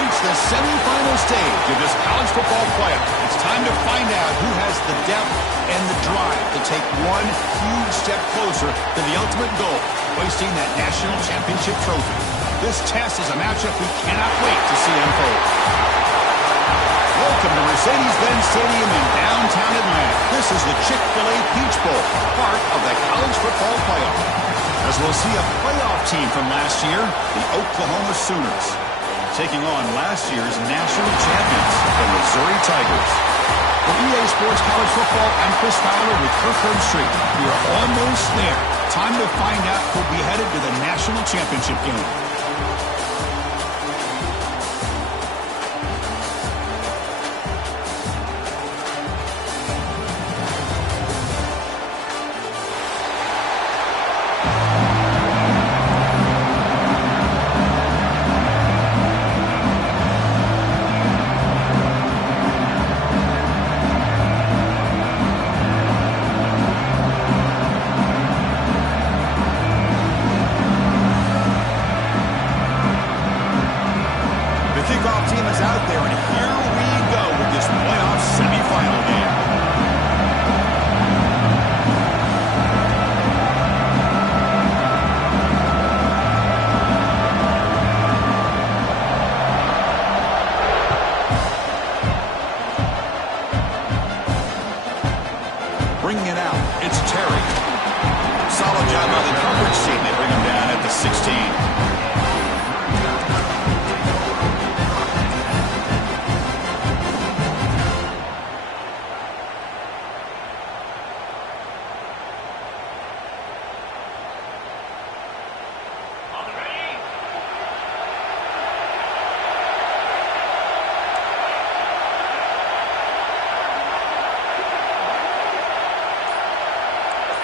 reached the semifinal stage of this college football playoff. It's time to find out who has the depth and the drive to take one huge step closer to the ultimate goal, hoisting that national championship trophy. This test is a matchup we cannot wait to see unfold. Welcome to Mercedes-Benz Stadium in downtown Atlanta. This is the Chick-fil-A Peach Bowl, part of the college football playoff. As we'll see a playoff team from last year, the Oklahoma Sooners, taking on last year's national champions, the Missouri Tigers. For EA Sports College Football, I'm Chris Fowler with Kirk Herbstreit. We are almost there. Time to find out who'll be headed to the national championship game. Bringing it out, it's Terry. Solid job by the coverage team. They bring him down at the 16.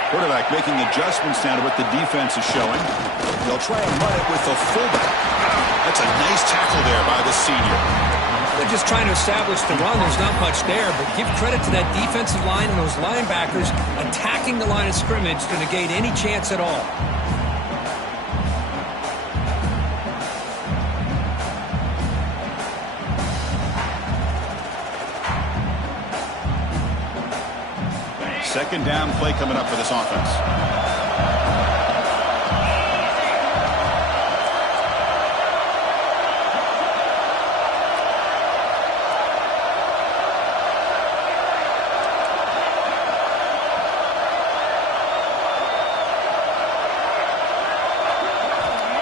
Quarterback making adjustments now to what the defense is showing. They'll try and run it with the fullback. That's a nice tackle there by the senior. They're just trying to establish the run. There's not much there, but give credit to that defensive line and those linebackers attacking the line of scrimmage to negate any chance at all. Second down play coming up for this offense.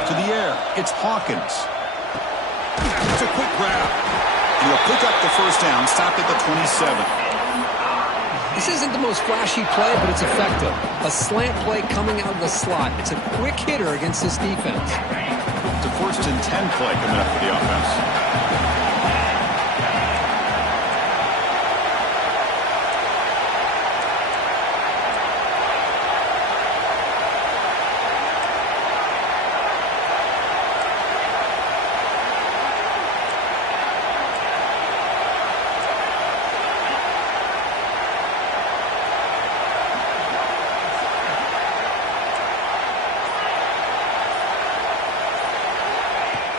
To the air, it's Hawkins. It's a quick grab. And he'll pick up the first down, stopped at the 27. This isn't the most flashy play, but it's effective. A slant play coming out of the slot. It's a quick hitter against this defense. It's a 1st and 10 play coming up for the offense.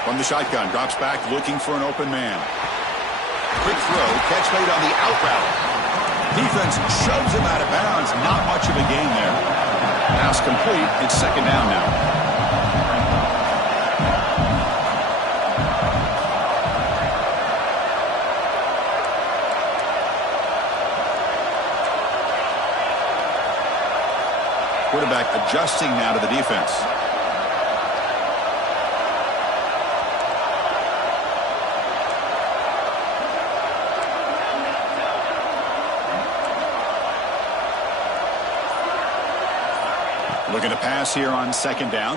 From the shotgun, drops back, looking for an open man. Quick throw, catch made on the out route. Defense shoves him out of bounds. Not much of a gain there. Pass complete. It's second down now. Quarterback adjusting now to the defense. Looking to pass here on second down.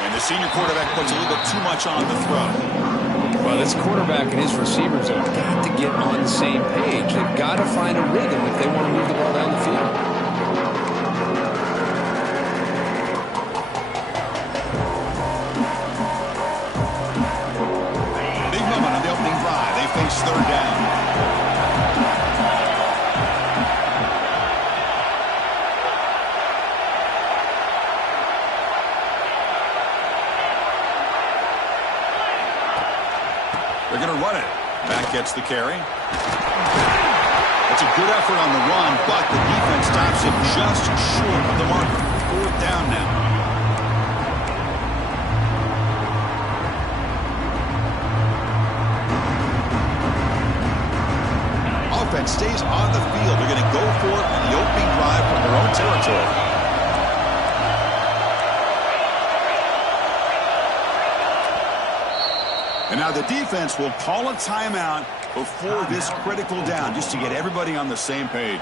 And the senior quarterback puts a little bit too much on the throw. Well, this quarterback and his receivers have got to get on the same page. They've got to find a rhythm if they want to move the ball down the field. Third down. They're going to run it. Back gets the carry. It's a good effort on the run, but the defense stops him just short of the marker. 4th down now. Offense stays on the field. They're going to go for it on the opening drive from their own territory. And now the defense will call a timeout before this critical down, just to get everybody on the same page.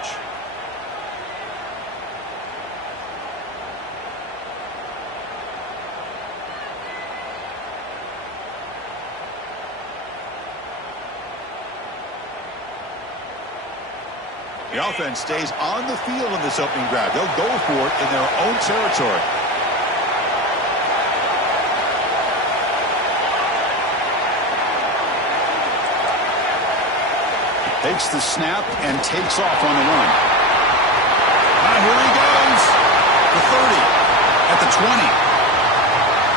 The offense stays on the field in this opening drive. They'll go for it in their own territory. Takes the snap and takes off on the run. Here he goes. The 30. At the 20.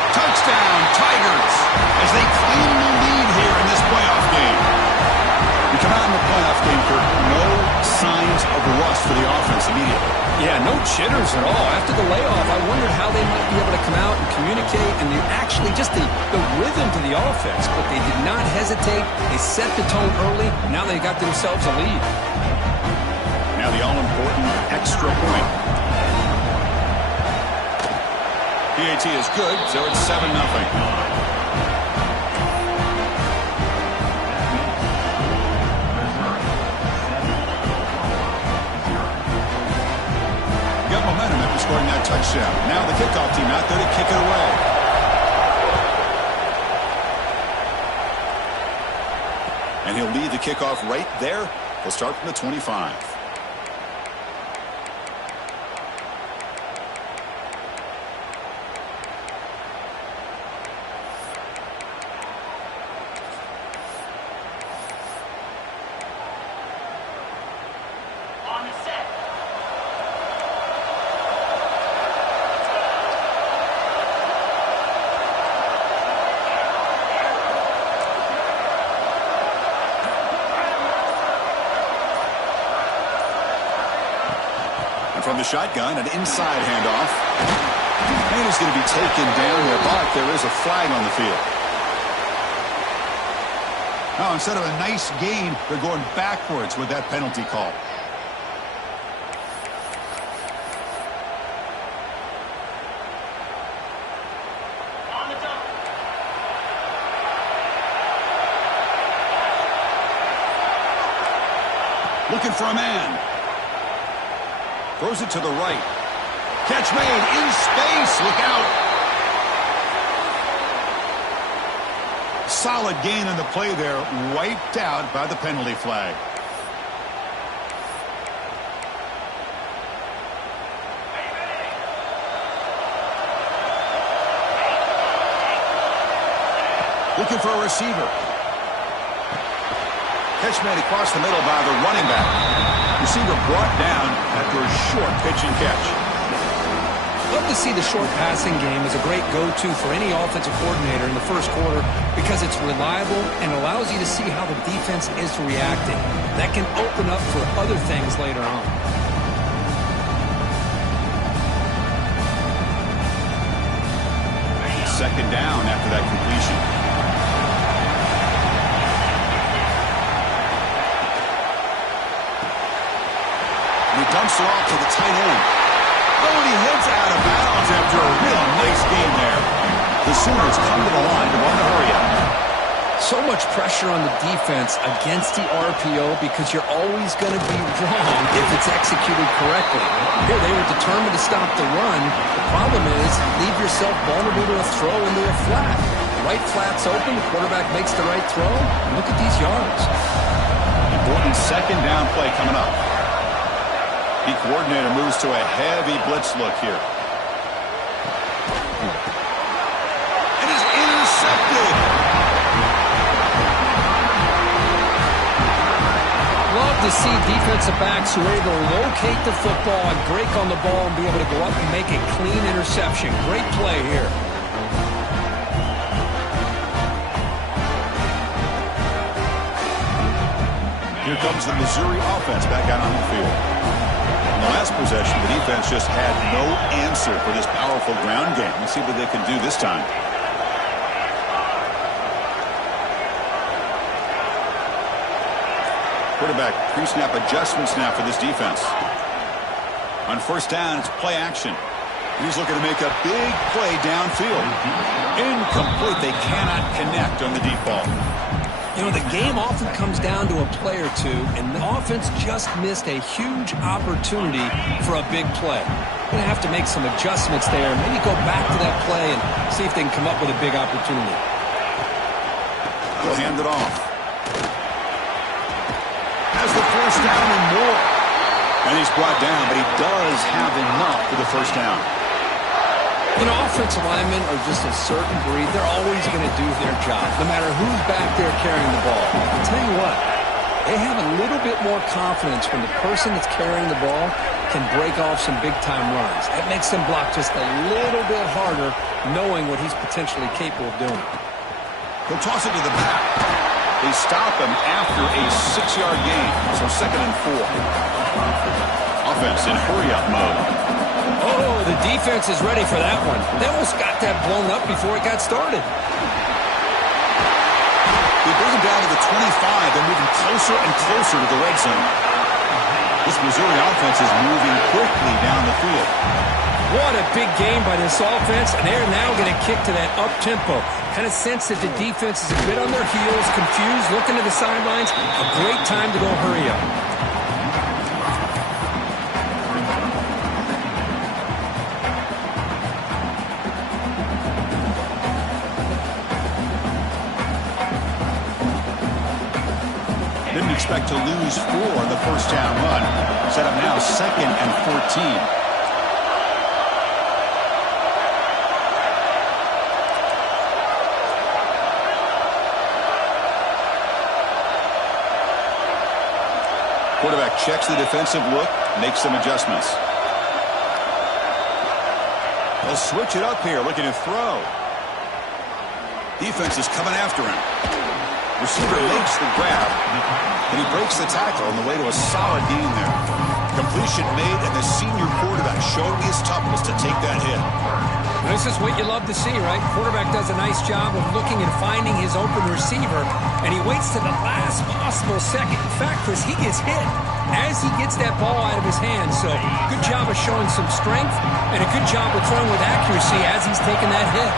Touchdown, Tigers, as they claim the lead here in this playoff game. We come out in the playoff game for no signs of rust for the offense immediately. Yeah, no jitters at all. After the layoff, I wondered how they might be able to come out and communicate, and actually just the rhythm to the offense. But they did not hesitate. They set the tone early. Now they got themselves a lead. Now the all-important extra point. PAT is good, so it's 7-0. Momentum after scoring that touchdown. Now the kickoff team out there to kick it away. And he'll lead the kickoff right there. He'll start from the 25. From the shotgun, an inside handoff. And he's going to be taken down there, but there is a flag on the field. Now, instead of a nice gain, they're going backwards with that penalty call. Looking for a man. Throws it to the right. Catch made in space. Look out. Solid gain on the play there. Wiped out by the penalty flag. Looking for a receiver. Catch made across the middle by the running back. Receiver brought down after a short pitch and catch. Love to see the short passing game as a great go-to for any offensive coordinator in the first quarter because it's reliable and allows you to see how the defense is reacting. That can open up for other things later on. Second down after that completion. And he dumps it off to the tight end. Oh, and he heads out of bounds after a real nice game there. The Sooners come to the line to run the hurry up. So much pressure on the defense against the RPO because you're always going to be wrong if it's executed correctly. Here, they were determined to stop the run. The problem is, leave yourself vulnerable to a throw into a flat. Right flat's open, the quarterback makes the right throw. Look at these yards. Important second down play coming up. The coordinator moves to a heavy blitz look here. It is intercepted. Love to see defensive backs who are able to locate the football and break on the ball and be able to go up and make a clean interception. Great play here. Here comes the Missouri offense back out on the field. In the last possession, the defense just had no answer for this powerful ground game. Let's see what they can do this time. Quarterback pre-snap adjustments now for this defense. On first down, it's play action. He's looking to make a big play downfield. Incomplete. They cannot connect on the deep ball. You know, the game often comes down to a play or two, and the offense just missed a huge opportunity for a big play. Going to have to make some adjustments there. Maybe go back to that play and see if they can come up with a big opportunity. He'll hand it off. Has the first down and more. And he's brought down, but he does have enough for the first down. You know, offensive linemen are just a certain breed. They're always going to do their job, no matter who's back there carrying the ball. I'll tell you what, they have a little bit more confidence when the person that's carrying the ball can break off some big-time runs. That makes them block just a little bit harder, knowing what he's potentially capable of doing. He'll toss it to the back. They stop him after a 6-yard gain, so 2nd and 4. Offense in hurry-up mode. Oh, the defense is ready for that one. They almost got that blown up before it got started. They bring him down to the 25. They're moving closer and closer to the red zone. This Missouri offense is moving quickly down the field. What a big game by this offense, and they're now going to kick to that up-tempo. Kind of sense that the defense is a bit on their heels, confused, looking to the sidelines. A great time to go hurry up. Didn't expect to lose 4 on the first down run. Set up now 2nd and 14. Quarterback checks the defensive look, makes some adjustments. They'll switch it up here, looking to throw. Defense is coming after him. Receiver makes the grab, and he breaks the tackle on the way to a solid gain there. Completion made, and the senior quarterback showed his toughness to take that hit. This is what you love to see, right? Quarterback does a nice job of looking and finding his open receiver, and he waits to the last possible second. In fact, Chris, he gets hit as he gets that ball out of his hand. So good job of showing some strength, and a good job of throwing with accuracy as he's taking that hit.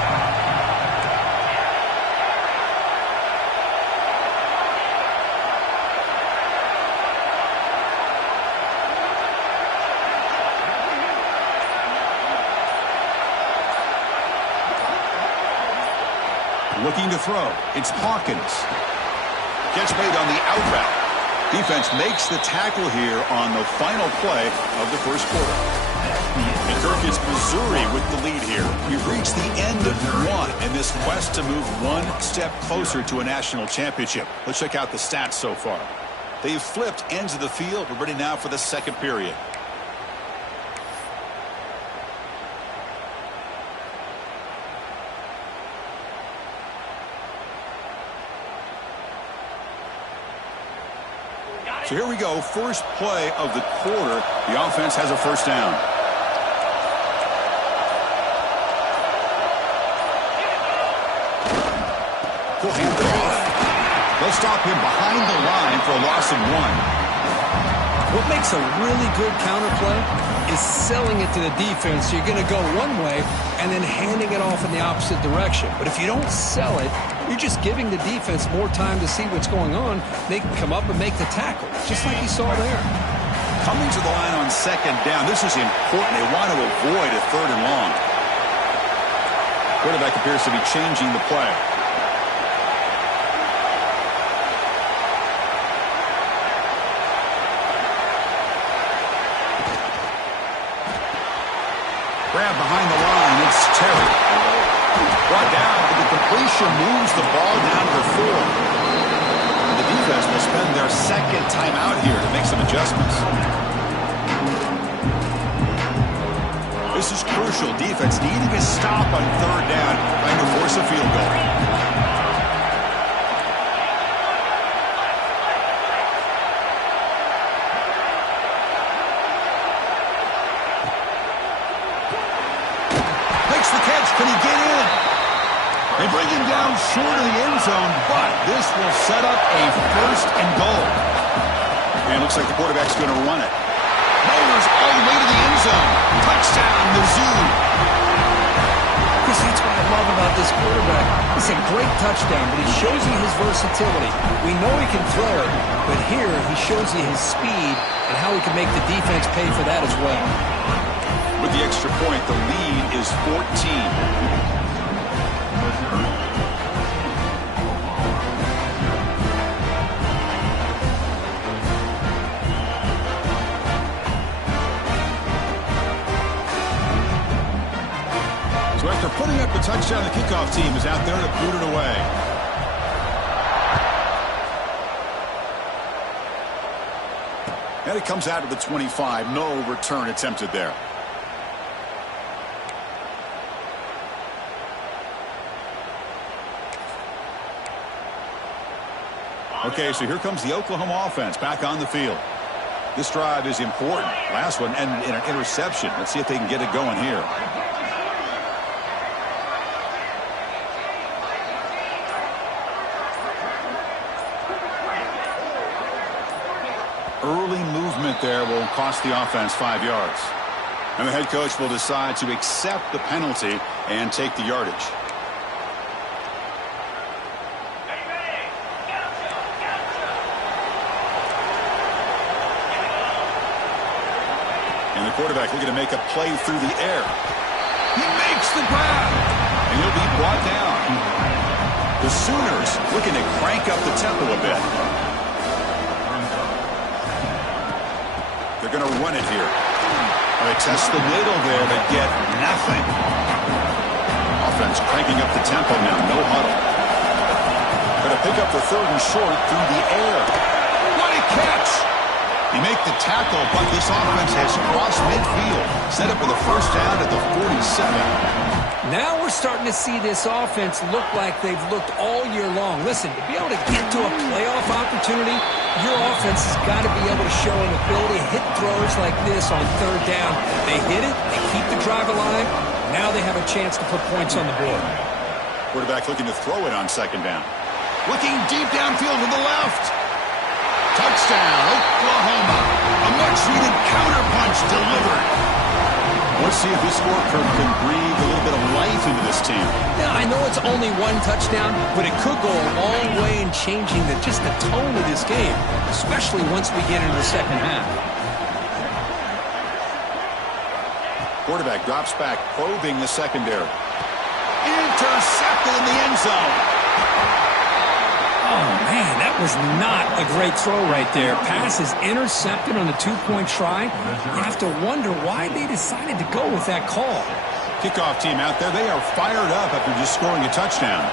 Looking to throw. It's Hawkins. Gets made on the out route. Defense makes the tackle here on the final play of the first quarter. And Kirk, it's Missouri with the lead here. We've reached the end of one in this quest to move one step closer to a national championship. Let's check out the stats so far. They've flipped ends of the field. We're ready now for the second period. So here we go, first play of the quarter. The offense has a first down. He'll hand it off. They'll stop him behind the line for a loss of 1. What makes a really good counterplay is selling it to the defense. You're going to go one way and then handing it off in the opposite direction. But if you don't sell it, you're just giving the defense more time to see what's going on. They can come up and make the tackle, just like you saw there. Coming to the line on second down. This is important. They want to avoid a 3rd and long. Quarterback appears to be changing the play. Grab behind the line. It's Terry. Brought down, but the completion moves the ball down to 4. And the defense will spend their second timeout here to make some adjustments. This is crucial. Defense needing a stop on 3rd down, trying to force a field goal. zone, but this will set up a first and goal. And it looks like the quarterback's going to run it. Motors all the way to the end zone. Touchdown, Mizz. Chris, that's what I love about this quarterback. It's a great touchdown, but he shows you his versatility. We know he can throw it, but here he shows you his speed and how he can make the defense pay for that as well. With the extra point, the lead is 14. So after putting up the touchdown, the kickoff team is out there to boot it away. And it comes out of the 25. No return attempted there. Okay, so here comes the Oklahoma offense back on the field. This drive is important. Last one ended in an interception. Let's see if they can get it going here. Early movement there will cost the offense 5 yards. And the head coach will decide to accept the penalty and take the yardage. And the quarterback looking to make a play through the air. He makes the grab. And he'll be brought down. The Sooners looking to crank up the tempo a bit. They're going to run it here. They test the middle there, but get nothing. Offense cranking up the tempo now. No huddle. Going to pick up the third and short through the air. What a catch! He make the tackle, but this offense has crossed midfield. Set up for the first down at the 47. Now we're starting to see this offense look like they've looked all year long. Listen, to be able to get to a playoff opportunity, your offense has got to be able to show an ability to hit throws like this on third down. They hit it, they keep the drive alive. Now they have a chance to put points on the board. Quarterback looking to throw it on second down. Looking deep downfield to the left. Touchdown, Oklahoma. A much-needed counterpunch delivered. Let's see if this score can breathe a little bit of life into this team. Yeah, I know it's only one touchdown, but it could go a long way in changing just the tone of this game, especially once we get into the second half. Quarterback drops back, probing the secondary. Intercepted in the end zone. Oh, man, that was not a great throw right there. Pass is intercepted on the two-point try. You have to wonder why they decided to go with that call. Kickoff team out there, they are fired up after just scoring a touchdown.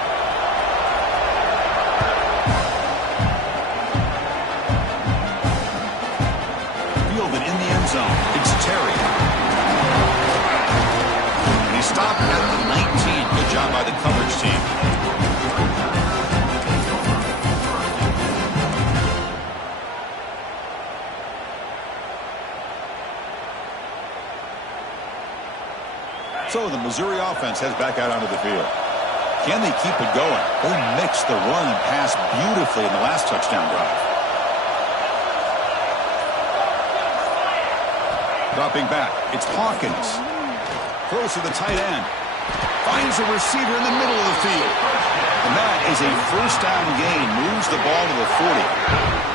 Fielded in the end zone. It's Terry. And he stopped at the 19. Good job by the coverage team. So the Missouri offense heads back out onto the field. Can they keep it going? They mixed the run and pass beautifully in the last touchdown drive. Dropping back, it's Hawkins. Throws to the tight end. Finds a receiver in the middle of the field. And that is a first down gain. Moves the ball to the 40.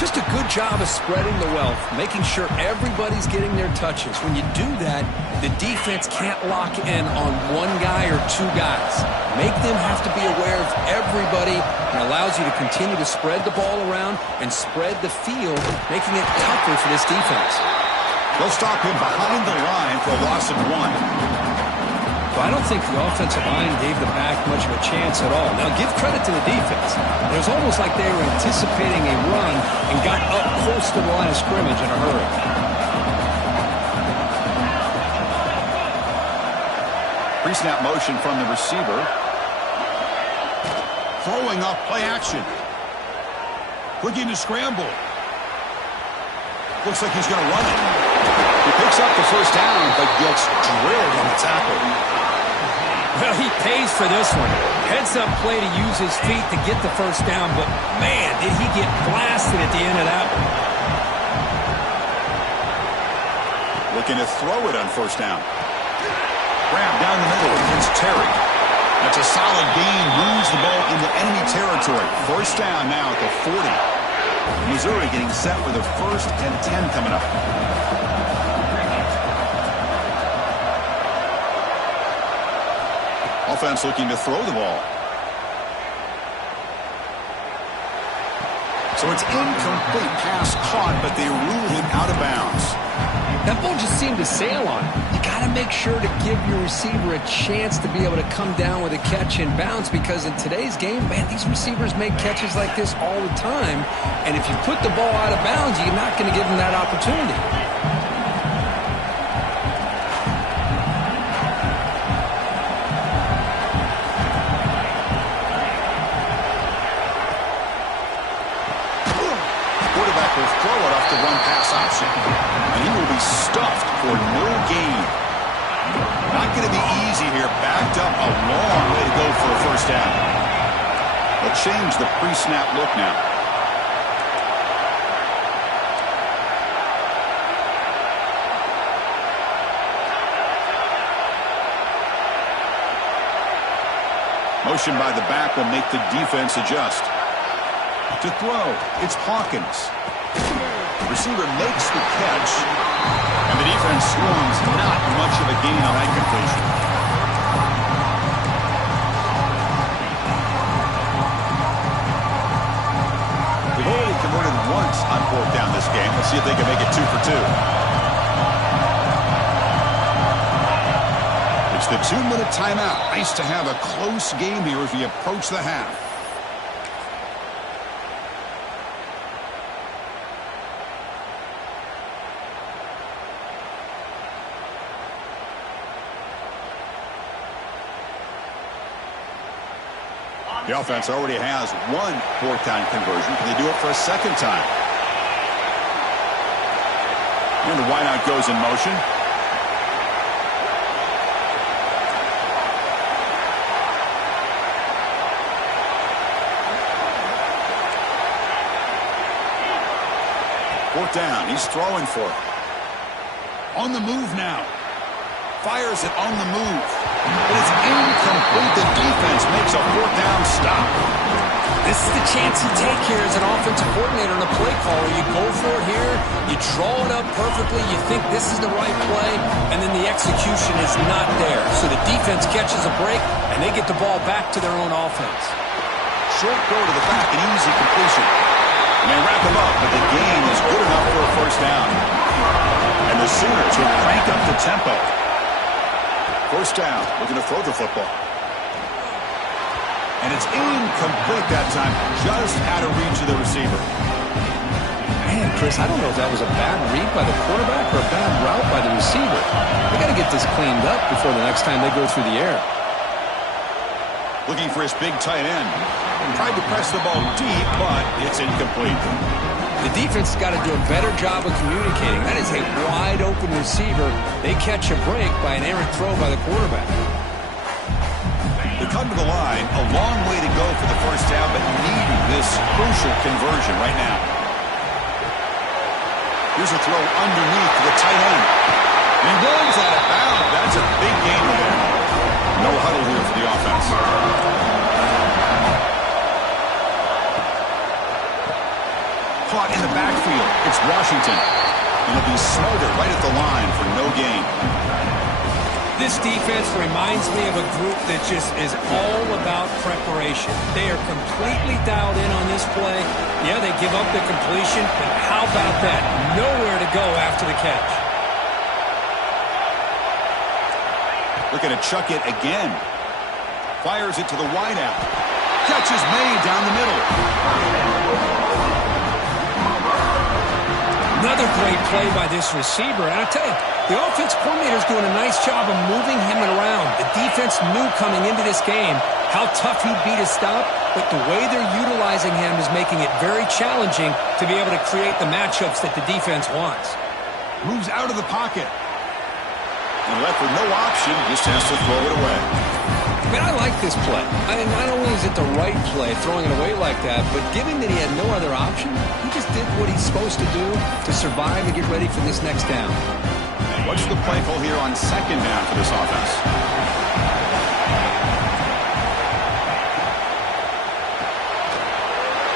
Just a good job of spreading the wealth, making sure everybody's getting their touches. When you do that, the defense can't lock in on one guy or two guys. Make them have to be aware of everybody, and allows you to continue to spread the ball around and spread the field, making it tougher for this defense. They'll stop him behind the line for a loss of 1. So I don't think the offensive line gave the back much of a chance at all. Now, give credit to the defense. It was almost like they were anticipating a run and got up close to the line of scrimmage in a hurry. Pre-snap motion from the receiver. Throwing off play action. Looking to scramble. Looks like he's going to run it. He picks up the first down, but gets drilled on the tackle. Well, he pays for this one. Heads-up play to use his feet to get the first down, but, man, did he get blasted at the end of that one. Looking to throw it on first down. Grab down the middle against Terry. That's a solid gain. Moves the ball into enemy territory. First down now at the 40. Missouri getting set for the 1st and 10 coming up. Offense looking to throw the ball. So it's incomplete, pass caught, but they ruled it out of bounds. That ball just seemed to sail on him. You got to make sure to give your receiver a chance to be able to come down with a catch and bounce, because in today's game, man, these receivers make catches like this all the time. And if you put the ball out of bounds, you're not going to give them that opportunity. Quarterback will throw it off the run-pass option. And he will be stuffed for no gain. Not going to be easy here. Backed up a long way to go for a first down. They'll change the pre-snap look now. Motion by the back will make the defense adjust. To throw, it's Hawkins. Receiver makes the catch, and the defense swarms not much of a gain on that completion. They've only converted once on 4th down this game. Let's see if they can make it 2 for 2. It's the 2-minute timeout. Nice to have a close game here as we approach the half. The offense already has one 4th down conversion. Can they do it for a 2nd time? And the wideout goes in motion. Fourth down. He's throwing for it. On the move now. Fires it on the move. But it's incomplete. The defense makes a 4th down stop. This is the chance you take here as an offensive coordinator and a play caller. You go for it here. You draw it up perfectly. You think this is the right play, and then the execution is not there. So the defense catches a break, and they get the ball back to their own offense. Short throw to the back, an easy completion. And they wrap him up, but the gain is good enough for a first down. And the Sooners will crank up the tempo. First down, looking to throw the football. And it's incomplete that time, just out of reach of the receiver. Man, Chris, I don't know if that was a bad read by the quarterback or a bad route by the receiver. They got to get this cleaned up before the next time they go through the air. Looking for his big tight end. Tried to press the ball deep, but it's incomplete. The defense has got to do a better job of communicating. That is a wide-open receiver. They catch a break by an errant throw by the quarterback. They come to the line, a long way to go for the first down, but needing this crucial conversion right now. Here's a throw underneath to the tight end. And he runs out of bounds. That's a big gain there. No huddle here for the offense. Caught in the backfield. It's Washington. And he'll be smothered right at the line for no gain. This defense reminds me of a group that just is all about preparation. They are completely dialed in on this play. Yeah, they give up the completion, but how about that? Nowhere to go after the catch. Looking to chuck it again. Fires it to the wideout. Catch is made down the middle. Another great play by this receiver. And I tell you, the offense coordinator is doing a nice job of moving him around. The defense knew coming into this game how tough he'd be to stop, but the way they're utilizing him is making it very challenging to be able to create the matchups that the defense wants. Moves out of the pocket. And left with no option, just has to throw it away. Man, I like this play. Not only is it the right play, throwing it away like that, but given that he had no other option, he just did what he's supposed to do to survive and get ready for this next down. And what's the play call here on second down for this offense?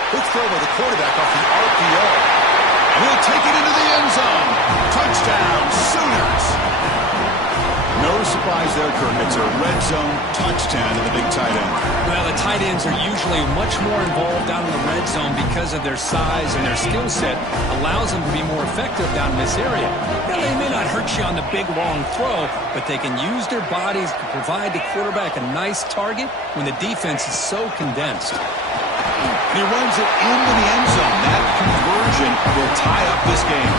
Quick throw by the quarterback off the RPO. And he'll take it into the end zone. Touchdown, Sooners. No surprise there, Kirk. It's a red zone touchdown to the big tight end. Well, the tight ends are usually much more involved down in the red zone because of their size and their skill set allows them to be more effective down in this area. Now, they may not hurt you on the big, long throw, but they can use their bodies to provide the quarterback a nice target when the defense is so condensed. And he runs it into the end zone. That conversion will tie up this game.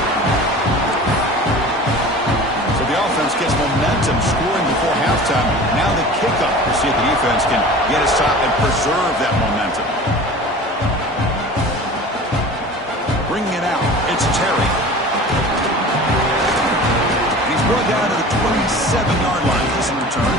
So the offense gets momentum scoring before halftime. Now the kickoff. We'll see if the defense can get a stop and preserve that momentum. Bringing it out. It's Terry. And he's brought down to the 27-yard line. Here's a return.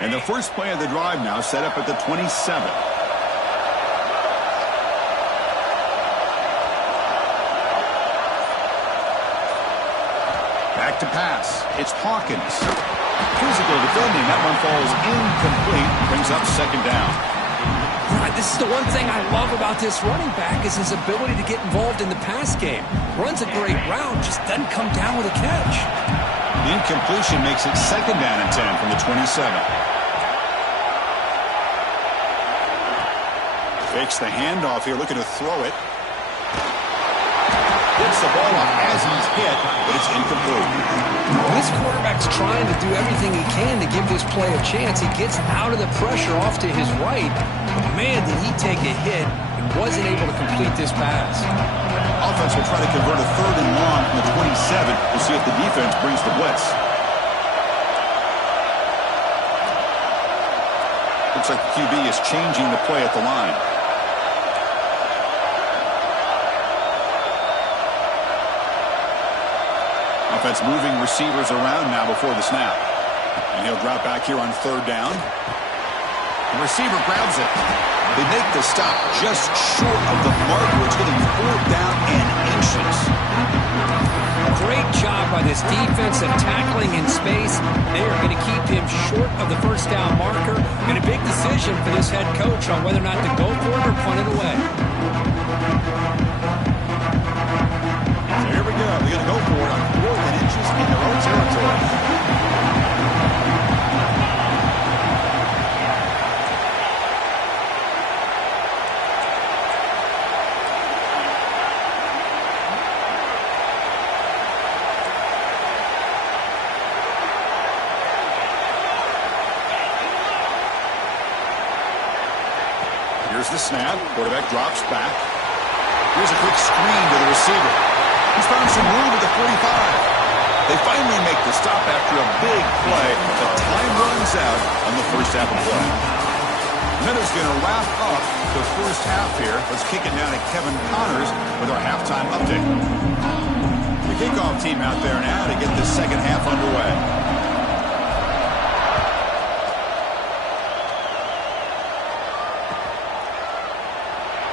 And the first play of the drive now set up at the 27. Back to pass. It's Hawkins. Physical defending. That one falls incomplete. Brings up second down. Right, this is the one thing I love about this running back is his ability to get involved in the pass game. Runs a great route, just doesn't come down with a catch. The incompletion makes it second down and 10 from the 27. Fakes the handoff here, looking to throw it. Gets the ball off as he's hit, but it's incomplete. This quarterback's trying to do everything he can to give this play a chance. He gets out of the pressure off to his right. But man, did he take a hit and wasn't able to complete this pass. Offense will try to convert a third and long from the 27. We'll see if the defense brings the blitz. Looks like the QB is changing the play at the line. Offense moving receivers around now before the snap. And he'll drop back here on third down. The receiver grabs it. They make the stop just short of the marker. It's going to be fourth down and inches. Great job by this defense of tackling in space. They are going to keep him short of the first down marker. And a big decision for this head coach on whether or not to go for it or punt it away. So here we go. They're going to go for it on fourth and inches in their own territory. Here's the snap. Quarterback drops back. Here's a quick screen to the receiver. He's found some room at the 45. They finally make the stop after a big play. The time runs out on the first half of play. And then it's going to wrap up the first half here. Let's kick it down to Kevin Connors with our halftime update. The kickoff team out there now to get this second half underway.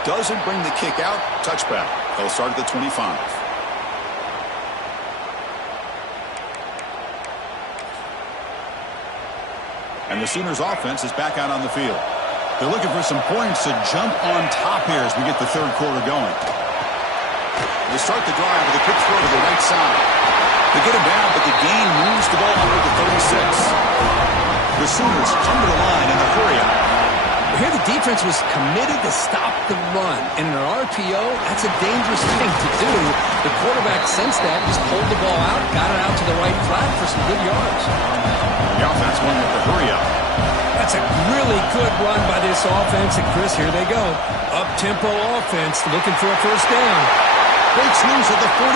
Doesn't bring the kick out. Touchback. They'll start at the 25. And the Sooners offense is back out on the field. They're looking for some points to jump on top here as we get the third quarter going. They start the drive with a quick throw to the right side. They get him down, but the gain moves the ball under the 36. The Sooners come to the line in the hurry up. Here the defense was committed to stop the run. And in an RPO, that's a dangerous thing to do. The quarterback sensed that, just pulled the ball out, got it out to the right flat for some good yards. The offense won with the hurry up. That's a really good run by this offense. And Chris, here they go. Up-tempo offense looking for a first down. Breaks loose at the 45.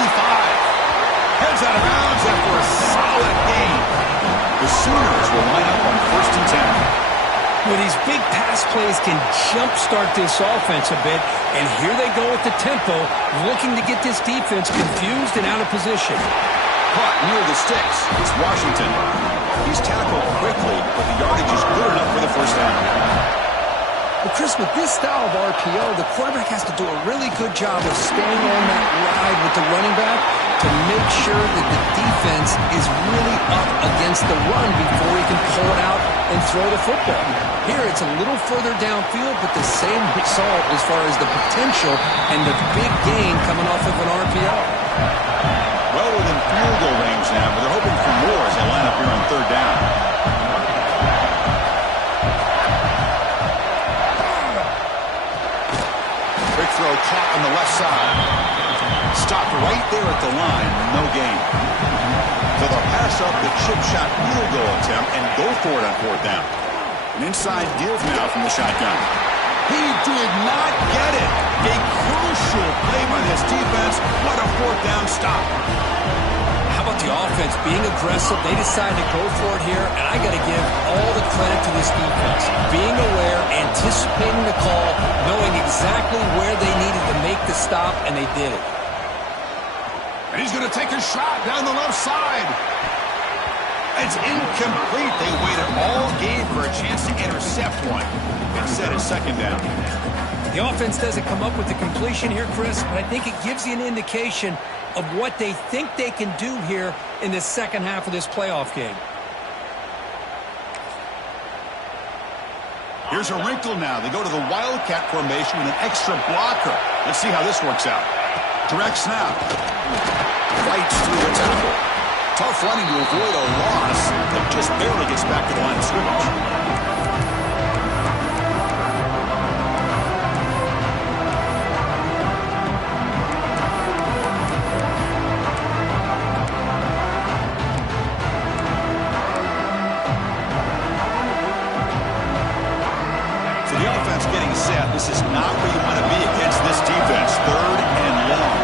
Heads out of bounds after a solid gain. The Sooners will line up on 1st and 10. Well, these big pass plays can jumpstart this offense a bit, and here they go with the tempo, looking to get this defense confused and out of position. Caught near the sticks. It's Washington. He's tackled quickly, but the yardage is good enough for the first down. Well, Chris, with this style of RPO, the quarterback has to do a really good job of staying on that ride with the running back to make sure that the defense is really up against the run before he can pull it out and throw the football. Here, it's a little further downfield, but the same result as far as the potential and the big gain coming off of an RPO. Well within field goal range now, but they're hoping for more as they line up here on 3rd down. Quick throw caught on the left side. Stopped right there at the line, no gain. So they'll pass up the chip shot field goal attempt and go for it on 4th down. An inside deal now from the shotgun. He did not get it. A crucial play by this defense. What a 4th down stop. How about the offense being aggressive? They decided to go for it here, and I got to give all the credit to this defense. Being aware, anticipating the call, knowing exactly where they needed to make the stop, and they did it. And he's going to take a shot down the left side. It's incomplete. They waited all game for a chance to intercept one. Instead, it's 2nd down. The offense doesn't come up with the completion here, Chris, but I think it gives you an indication of what they think they can do here in the second half of this playoff game. Here's a wrinkle now. They go to the Wildcat formation with an extra blocker. Let's see how this works out. Direct snap. Fights through the tackle. Tough running to avoid a loss, but just barely gets back to the line of scrimmage. Getting set. This is not where you want to be against this defense. 3rd and long.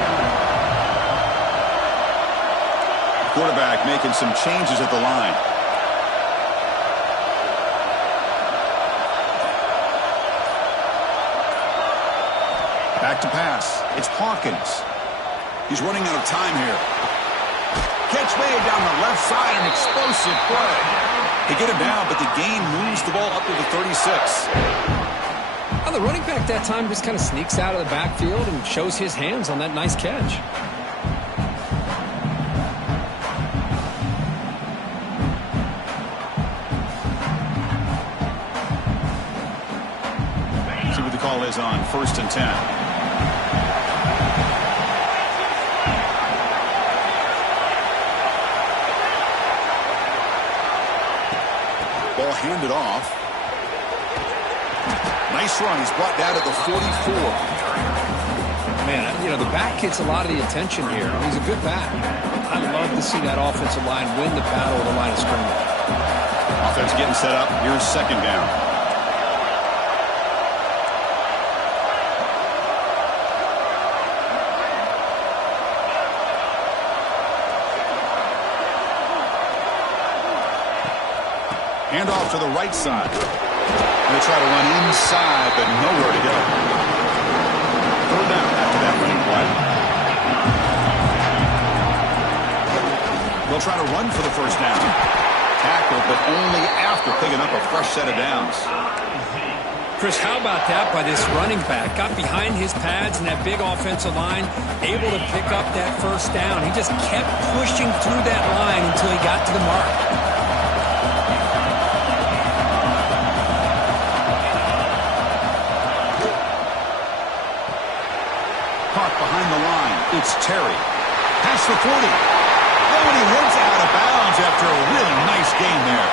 Quarterback making some changes at the line. Back to pass. It's Hawkins. He's running out of time here. Catch made down the left side. An explosive play. They get him down, but the gain moves the ball up to the 36. Well, the running back that time just kind of sneaks out of the backfield and shows his hands on that nice catch. See what the call is on 1st and 10. Ball handed off. Nice run. He's brought down at the 44. Man, you know, the back gets a lot of the attention here. He's a good back. I'd love to see that offensive line win the battle of the line of scrimmage. Offense getting set up. Here's 2nd down. Hand off to the right side. Going to try to run inside, but nowhere to go. 3rd down after that running play. They'll try to run for the first down. Tackle, but only after picking up a fresh set of downs. Chris, how about that by this running back? Got behind his pads and that big offensive line, able to pick up that first down. He just kept pushing through that line until he got to the mark. Behind the line, it's Terry. Past the 40. Oh, and he heads out of bounds after a really nice gain there.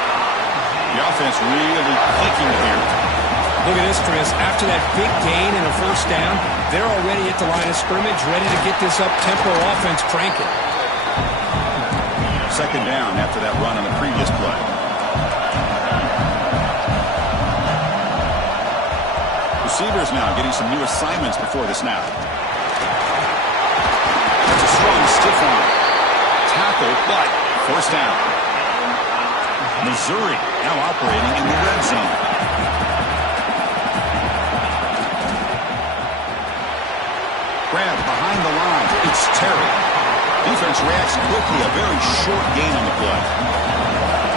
The offense really clicking here. Look at this, Chris. After that big gain and a first down, they're already at the line of scrimmage, ready to get this up-tempo offense cranking. 2nd down after that run on the previous play. Receivers now getting some new assignments before the snap. That's a strong stiff arm. Tackle, but First down. Missouri now operating in the red zone. Grab behind the line. It's Terry. Defense reacts quickly. A very short gain on the play.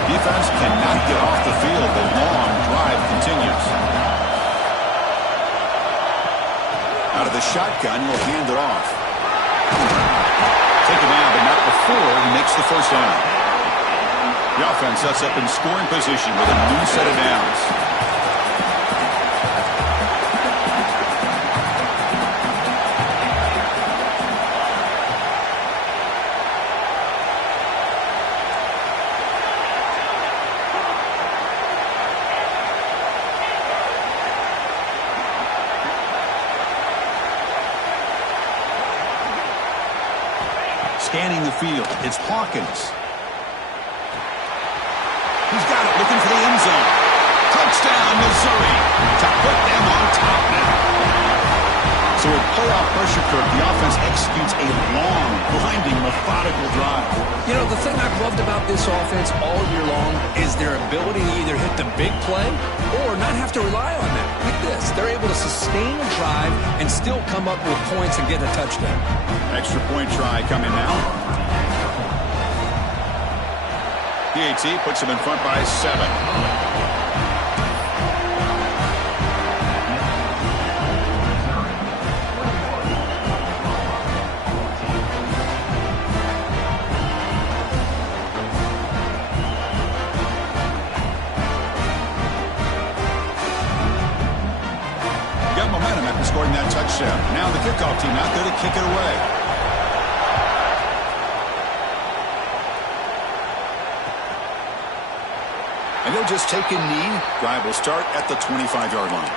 Defense cannot get off the field. The long drive continues. Out of the shotgun, he'll hand it off. Taken down, but not before he makes the first down. The offense sets up in scoring position with a new set of downs. Scanning the field, it's Hawkins. He's got it, looking for the end zone. Touchdown, Missouri, to put them on top now. So with playoff pressure, Kirk, the offense executes a long, blinding, methodical drive. You know, the thing I've loved about this offense all year long is their ability to either hit the big play or not have to rely on that. Like this, they're able to sustain a drive and still come up with points and get a touchdown. Extra point try coming now. PAT puts him in front by 7. Got momentum after scoring that touchdown. Now the kickoff team out there to kick it away. And he'll just take a knee. Drive will start at the 25-yard line.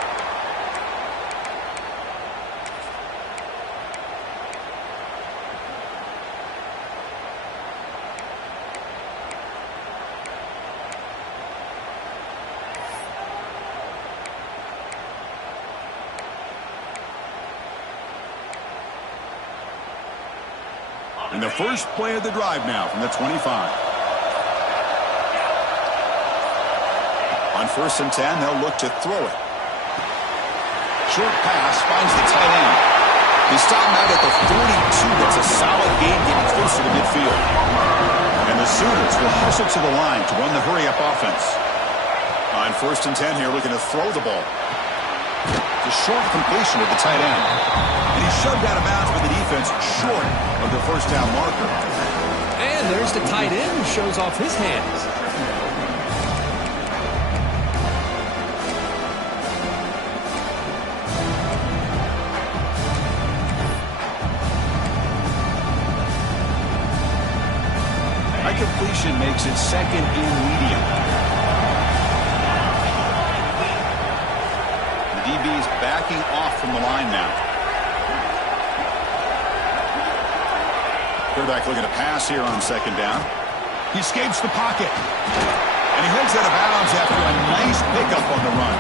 And the first play of the drive now from the 25. On 1st and 10, they'll look to throw it. Short pass finds the tight end. He's stopped out at the 42. That's a solid gain getting closer to midfield. And the Sooners will hustle to the line to run the hurry-up offense. On 1st and 10 here, looking to throw the ball. The short completion of the tight end. And he's shoved out of bounds by the defense short of the first down marker. And there's the tight end who shows off his hands. Completion makes it 2nd and medium. The DB's backing off from the line now. Quarterback looking to pass here on 2nd down. He escapes the pocket. And he heads out of bounds after a nice pickup on the run.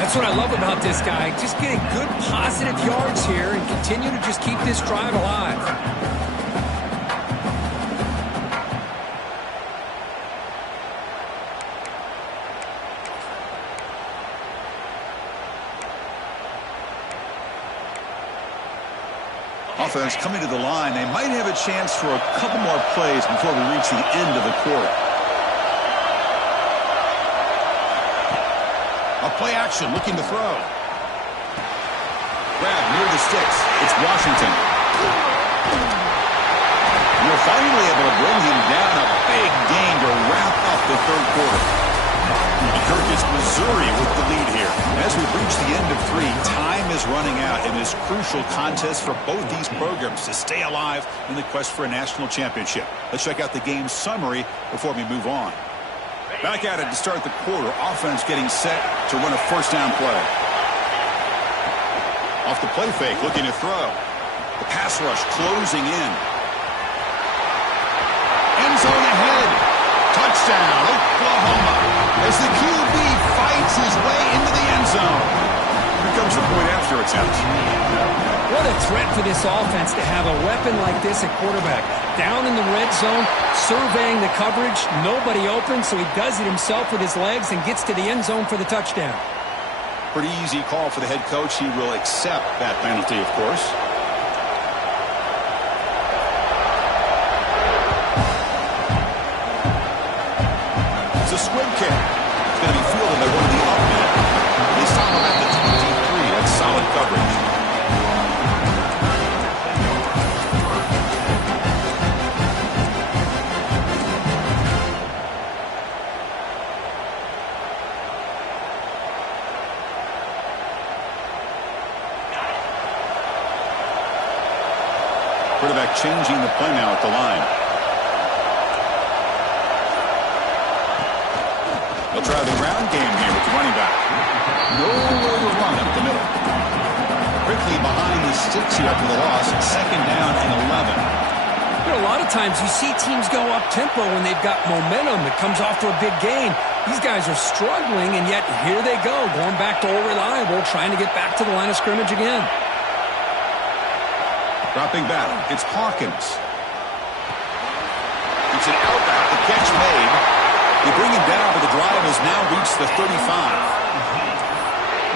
That's what I love about this guy. Just getting good positive yards here and continue to just keep this drive alive. Offense coming to the line. They might have a chance for a couple more plays before we reach the end of the quarter. A play action looking to throw. Grab near the sticks. It's Washington. We're finally able to bring him down. A big gain to wrap up the 3rd quarter. Kirk, is Missouri with the lead here. As we've reached the end of 3, time is running out in this crucial contest for both these programs to stay alive in the quest for a national championship. Let's check out the game summary before we move on. Back at it to start the quarter. Offense getting set to run a first down play. Off the play fake, looking to throw. The pass rush closing in. End zone ahead. Touchdown, Oklahoma. As the QB fights his way into the end zone. Here comes the point after attempt. What a threat for this offense to have a weapon like this at quarterback. down in the red zone, surveying the coverage. Nobody open, so he does it himself with his legs and gets to the end zone for the touchdown. Pretty easy call for the head coach. He will accept that penalty, of course. It's a squib kick. It's going to be fielded by one of the up men. They stop him at the 23. That's solid coverage. Quarterback changing the play now at the line. They'll try the ground game here with the running back. Nowhere to run up the middle. Quickly behind the sticks here after the loss. 2nd down and 11. You know, a lot of times you see teams go up-tempo when they've got momentum that comes off for a big gain. These guys are struggling, and yet here they go, going back to old reliable, trying to get back to the line of scrimmage again. Dropping back, it's Hawkins. It's an out route, the catch made. They bring him down, but the drive has now reached the 35.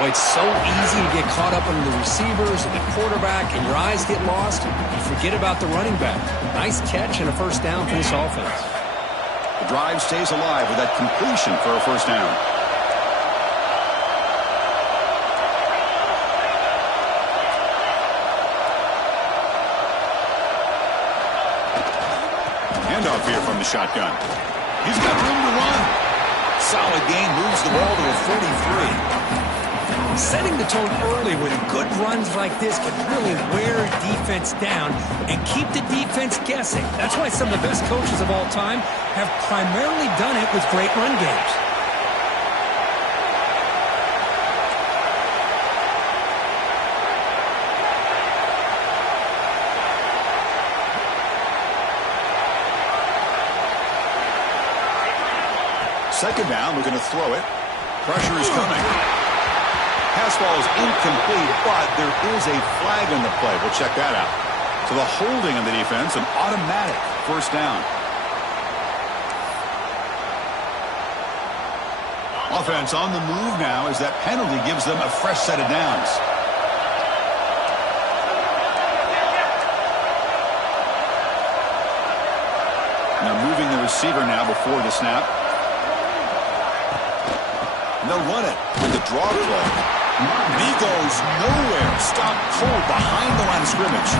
Boy, it's so easy to get caught up under the receivers and the quarterback, and your eyes get lost. You forget about the running back. Nice catch and a 1st down for this offense. The drive stays alive with that completion for a 1st down. Handoff here from the shotgun. He's got room to run. Solid gain, moves the ball to a 43. Setting the tone early with good runs like this can really wear a defense down and keep the defense guessing. That's why some of the best coaches of all time have primarily done it with great run games. Second down, we're going to throw it. Pressure is coming. Pass ball is incomplete, but there is a flag on the play. We'll check that out. So the holding on the defense, an automatic 1st down. Offense on the move now as that penalty gives them a fresh set of downs. Now moving the receiver now before the snap. They'll run it with the draw play. And he goes nowhere. Stopped cold behind the line of scrimmage.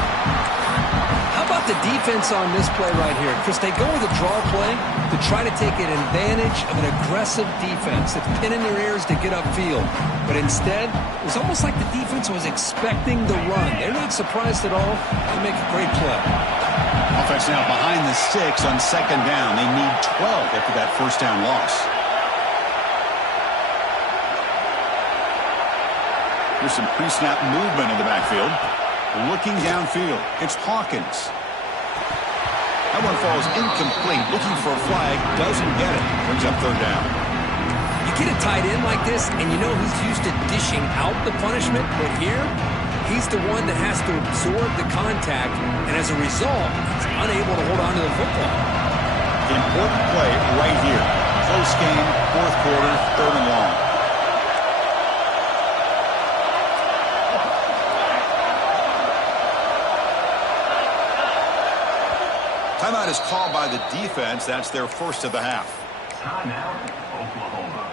How about the defense on this play right here? Because they go with a draw play to try to take an advantage of an aggressive defense that's pinning their ears to get upfield. But instead, it was almost like the defense was expecting the run. They're not surprised at all. They make a great play. Offense now behind the sticks on 2nd down. They need 12 after that 1st down loss. There's some pre-snap movement in the backfield. Looking downfield, it's Hawkins. That one falls incomplete. Looking for a flag, doesn't get it. Brings up 3rd down. You get a tight end like this, and you know he's used to dishing out the punishment, but here, he's the one that has to absorb the contact, and as a result, he's unable to hold on to the football. Important play right here. Close game, 4th quarter, 3rd and long. Timeout is called by the defense. That's their 1st of the half. Timeout, Oklahoma.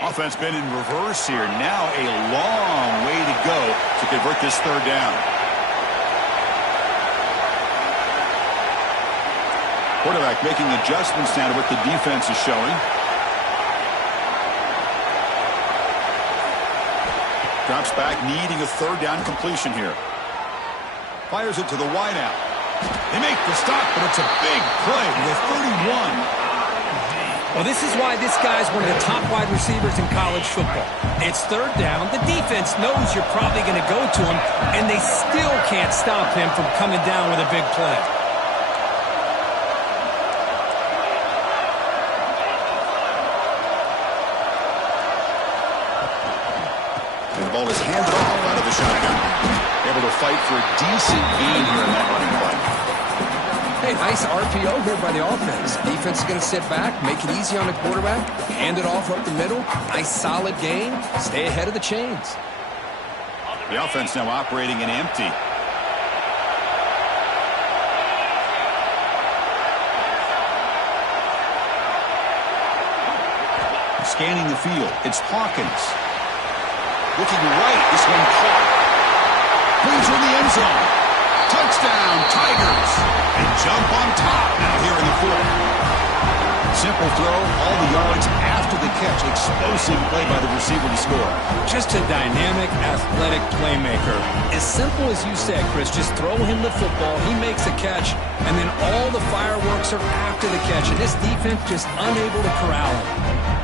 Offense been in reverse here. Now a long way to go to convert this 3rd down. Quarterback making adjustments now to what the defense is showing. Drops back, needing a 3rd down completion here. Fires it to the wideout. They make the stop, but it's a big play with 31. Well, this is why this guy's one of the top wide receivers in college football. It's 3rd down. The defense knows you're probably going to go to him, and they still can't stop him from coming down with a big play. ball is handed off out of the shotgun. Able to fight for a decent gain here in that running play. Hey, nice RPO here by the offense. Defense is going to sit back, make it easy on the quarterback, hand it off up the middle. Nice solid gain. Stay ahead of the chains. The offense now operating in empty. Scanning the field, it's Hawkins. Looking right, this one caught. Brings her in the end zone. Touchdown, Tigers. And jump on top now here in the fourth. Simple throw, all the yards after the catch. Explosive play by the receiver to score. Just a dynamic, athletic playmaker. As simple as you said, Chris, just throw him the football, he makes a catch, and then all the fireworks are after the catch. And this defense just unable to corral him.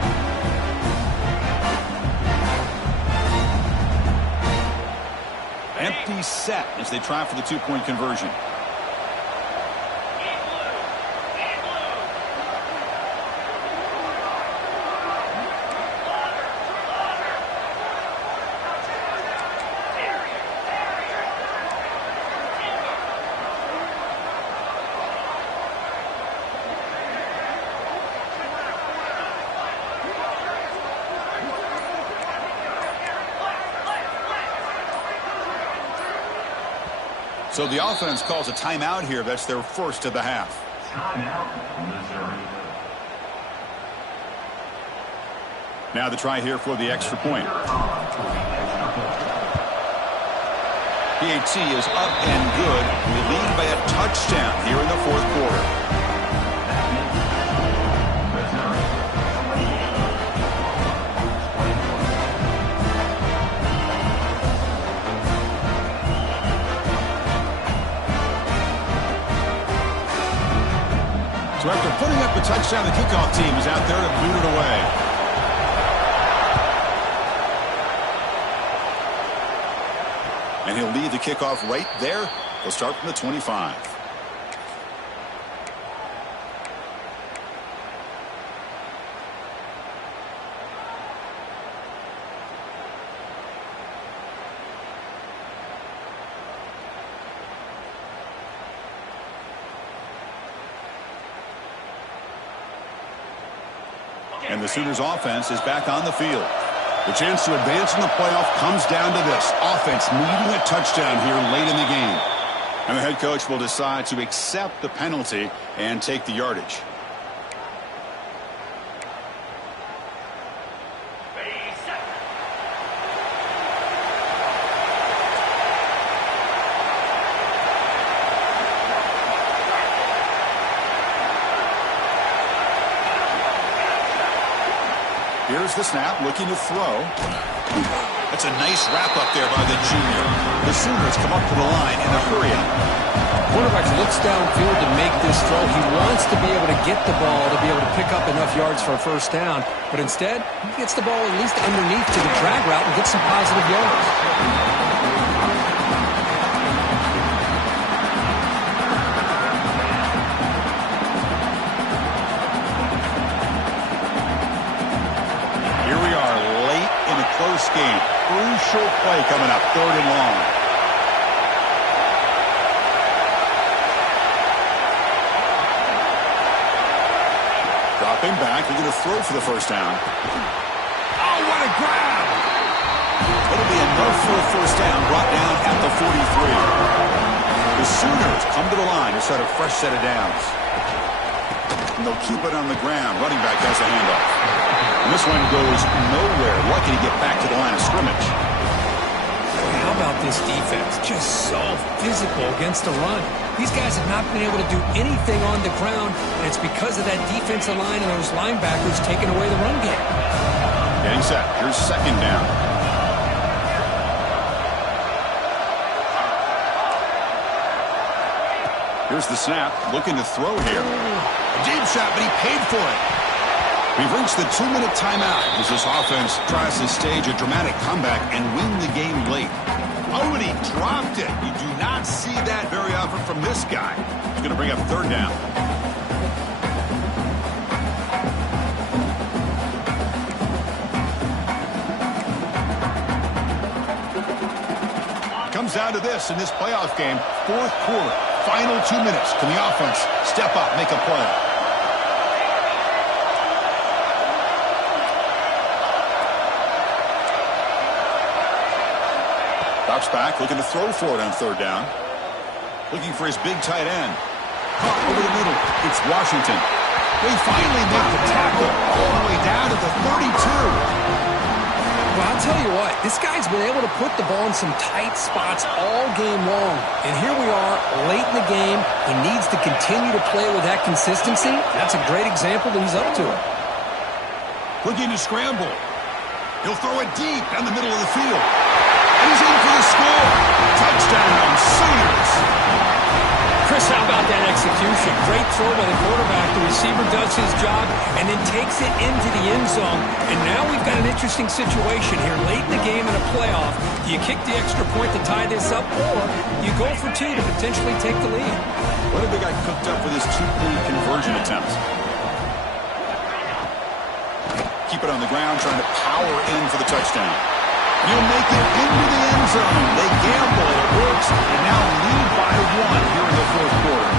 Empty set as they try for the two-point conversion. So the offense calls a timeout here. That's their first of the half. Timeout, Missouri. Now the try here for the extra point. PAT is up and good. We lead by a touchdown here in the fourth quarter. So after putting up a touchdown, the kickoff team is out there to boot it away. And he'll lead the kickoff right there. He'll start from the 25. And the Sooners offense is back on the field. The chance to advance in the playoff comes down to this. Offense needing a touchdown here late in the game. And the head coach will decide to accept the penalty and take the yardage. Here's the snap, looking to throw. That's a nice wrap-up there by the junior. The Sooners come up to the line in a hurry up. Quarterback looks downfield to make this throw. He wants to be able to get the ball to be able to pick up enough yards for a first down. But instead, he gets the ball at least underneath to the drag route and gets some positive yards. Close game. Crucial play coming up. 3rd and long. Dropping back. They're going to throw for the first down. Oh, what a grab! It'll be enough for a first down. Brought down at the 43. The Sooners come to the line to set a fresh set of downs. And they'll keep it on the ground. Running back has a handoff. And this one goes nowhere. Lucky to get back to the line of scrimmage. How about this defense? Just so physical against the run. These guys have not been able to do anything on the ground, and it's because of that defensive line and those linebackers taking away the run game. Getting set. Here's second down. Here's the snap. Looking to throw here. A deep shot, but he paid for it. We've reached the 2-minute timeout as this offense tries to stage a dramatic comeback and win the game late. Oh, and he dropped it. You do not see that very often from this guy. He's going to bring up 3rd down. Comes down to this in this playoff game. Fourth quarter, final 2 minutes. Can the offense step up, make a play? Drops back, looking to throw for it on third down. Looking for his big tight end. Caught over the middle. It's Washington. They finally make the tackle all the way down to the 32. Well, I'll tell you what, this guy's been able to put the ball in some tight spots all game long. And here we are, late in the game. He needs to continue to play with that consistency. That's a great example that he's up to it. Looking to scramble. He'll throw it deep down the middle of the field. And he's in for the score. Touchdown, Sooners. Chris, how about that execution? Great throw by the quarterback. The receiver does his job and then takes it into the end zone. And now we've got an interesting situation here. Late in the game in a playoff, do you kick the extra point to tie this up, or you go for two to potentially take the lead? What have they got cooked up for this two-point conversion attempt? Keep it on the ground, trying to power in for the touchdown. He'll make it into the end zone. They gamble, it works, and now lead by 1 here in the fourth quarter.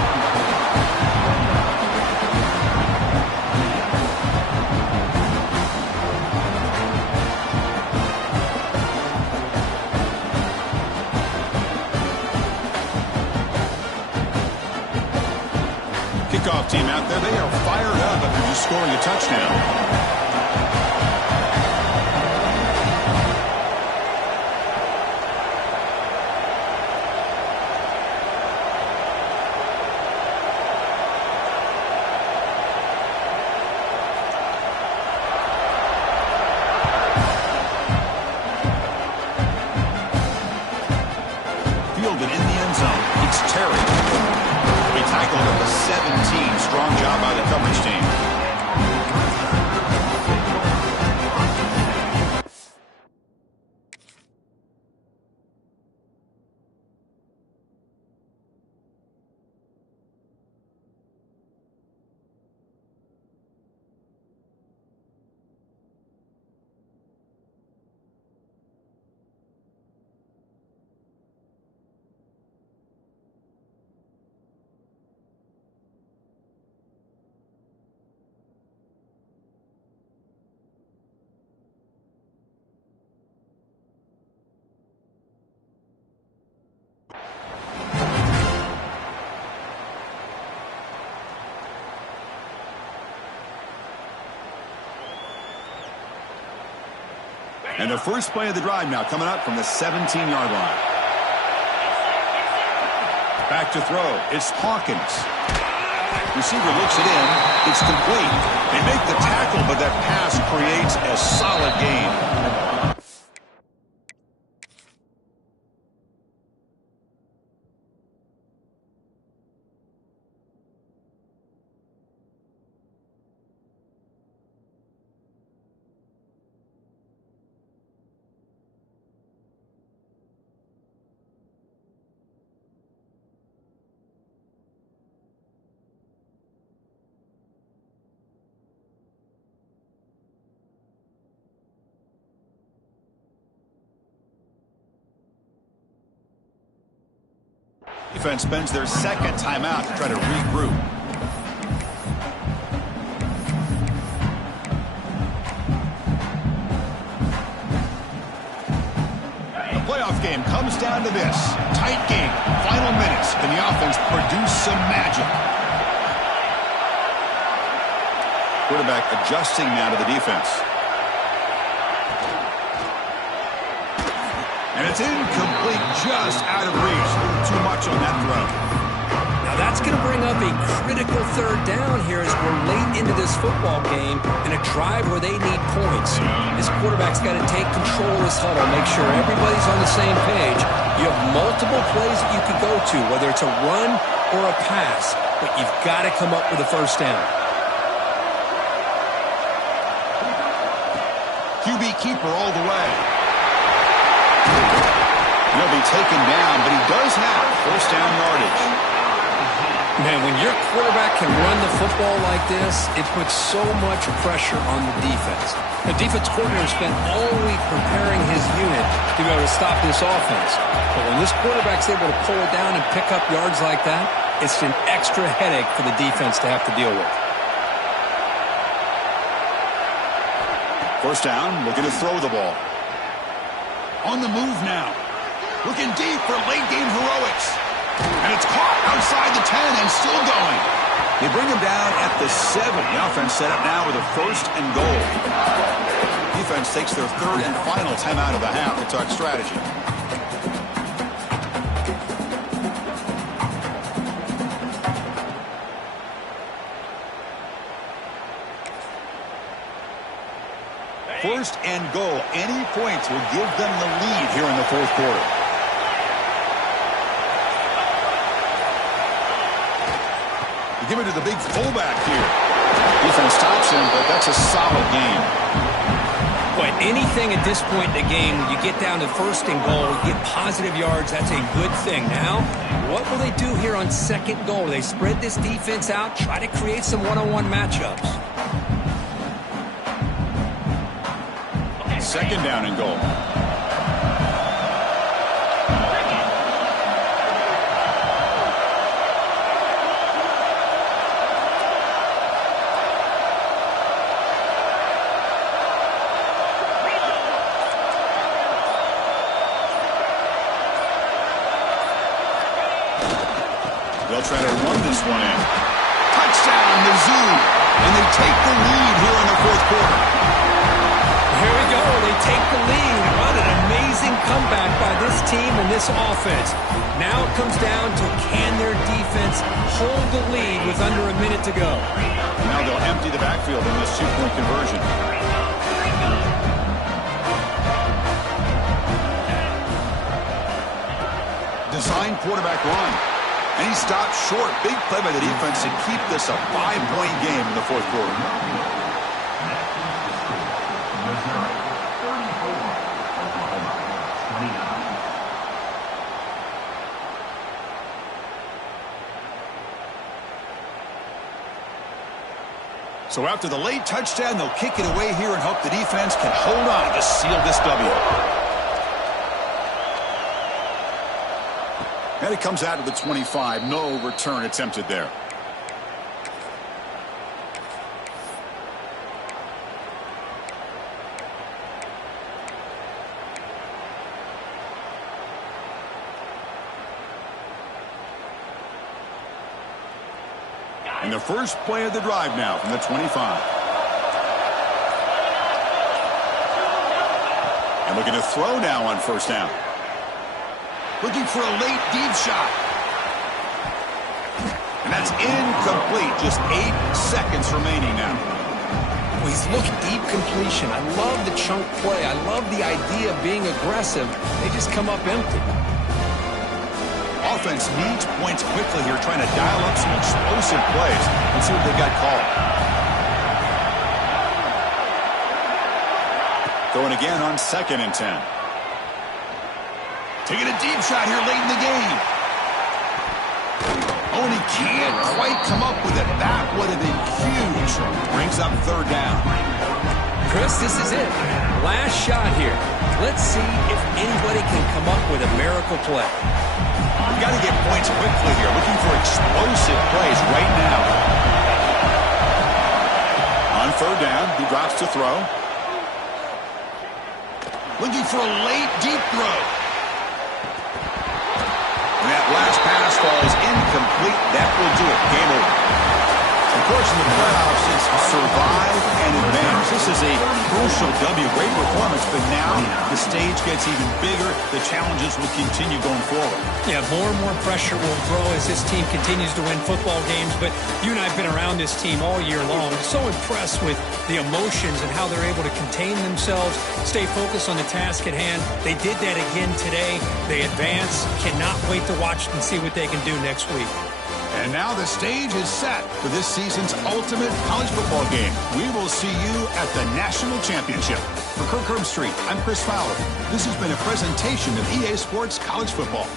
Kickoff team out there, they are fired up after just scoring a touchdown. Fielded in the end zone. It's Terry. He tackled at the 17. Strong job by the coverage team. And the first play of the drive now coming up from the 17-yard line. Back to throw. It's Hawkins. Receiver looks it in. It's complete. They make the tackle, but that pass creates a solid gain. Defense spends their second timeout to try to regroup. The playoff game comes down to this. Tight game, final minutes. Can the offense produce some magic? Quarterback adjusting now to the defense. And it's incomplete, just out of reach. Too much on that throw. Now that's going to bring up a critical third down here as we're late into this football game in a drive where they need points. This quarterback's got to take control of this huddle, make sure everybody's on the same page. You have multiple plays that you could go to, whether it's a run or a pass, but you've got to come up with a first down. QB keeper all the way. He'll be taken down, but he does have first down yardage. Man, when your quarterback can run the football like this, it puts so much pressure on the defense. The defense coordinator spent all week preparing his unit to be able to stop this offense. But when this quarterback's able to pull it down and pick up yards like that, it's an extra headache for the defense to have to deal with. First down, looking to throw the ball. On the move now. Looking deep for late-game heroics. And it's caught outside the 10 and still going. They bring him down at the 7. The offense set up now with a first and goal. Defense takes their third and final timeout of the half to talk strategy. First and goal. Any points will give them the lead here in the fourth quarter. They give it to the big fullback here. Defense stops him, but that's a solid game. But anything at this point in the game, when you get down to first and goal, you get positive yards, that's a good thing. Now, what will they do here on second goal? They spread this defense out, try to create some one-on-one matchups. Second down and goal. They'll try to run this one in. Touchdown, Mizz. And they take the lead here in the fourth quarter. Here we go. They take the lead. What an amazing comeback by this team and this offense. Now it comes down to can their defense hold the lead with under a minute to go. Now they'll empty the backfield in this two-point conversion. Design quarterback run. And he stopped short. Big play by the defense to keep this a 5-point game in the fourth quarter. So after the late touchdown, they'll kick it away here and hope the defense can hold on to seal this W. And it comes out of the 25. No return attempted there. And the first play of the drive now from the 25. And looking to throw now on first down. Looking for a late deep shot. And that's incomplete. Just 8 seconds remaining now. Well, he's looking deep completion. I love the chunk play. I love the idea of being aggressive. They just come up empty. Offense needs points quickly here, trying to dial up some explosive plays. Let's see what they got called. Going again on 2nd and 10. Taking a deep shot here late in the game. Oh, and he can't quite come up with it. That would have been huge. Brings up 3rd down. Chris, this is it. Last shot here. Let's see if anybody can come up with a miracle play. We've got to get points quickly here. Looking for explosive plays right now. On 3rd down, he drops to throw. Looking for a late deep throw. And that last pass falls incomplete. That will do it. Game over. Of course, in the playoffs, it's survive and advance. This is a crucial W. Great performance, but now the stage gets even bigger. The challenges will continue going forward. Yeah, more and more pressure will grow as this team continues to win football games. But you and I have been around this team all year long. So impressed with the emotions and how they're able to contain themselves, stay focused on the task at hand. They did that again today. They advance. Cannot wait to watch and see what they can do next week. And now the stage is set for this season's ultimate college football game. We will see you at the National Championship. For Kirk Herbstreit, I'm Chris Fowler. This has been a presentation of EA Sports College Football.